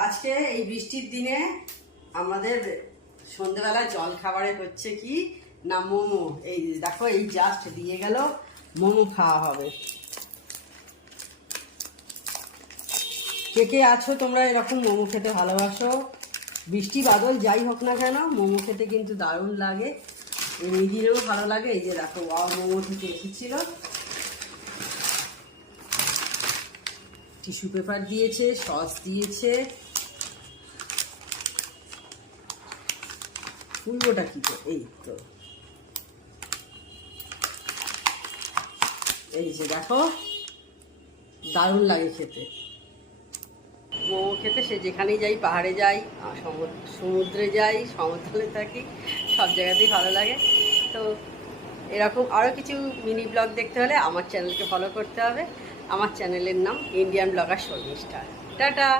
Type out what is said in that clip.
আজকে এই বৃষ্টির দিনে আমাদের সন্ধ্যেবেলা জল খাবারে হচ্ছে কি না মোমো। এই দেখো, এই জাস্ট দিয়ে গেল, মোমো খাওয়া হবে। কে কে আছো তোমরা এরকম মোমো খেতে ভালোবাসো? বৃষ্টি বাদল যাই হোক না কেন, মোমো খেতে কিন্তু দারুণ লাগে। এই দিনেও ভালো লাগে। এই যে দেখো, মোমো থেকে এসেছিল, টিস্যু পেপার দিয়েছে, সস দিয়েছে। ফুলবোটা কি তো, এই তো, এই যে দেখো, দারুণ লাগে খেতে। মোমো খেতে সে যেখানেই যাই, পাহাড়ে যাই, সমুদ্রে যাই, সমতলে থাকি, সব জায়গাতেই ভালো লাগে। তো এরকম আরও কিছু মিনি ব্লগ দেখতে হলে আমার চ্যানেলকে ফলো করতে হবে। আমার চ্যানেলের নাম ইন্ডিয়ান ব্লগার শর্মিষ্ঠা। টাটা।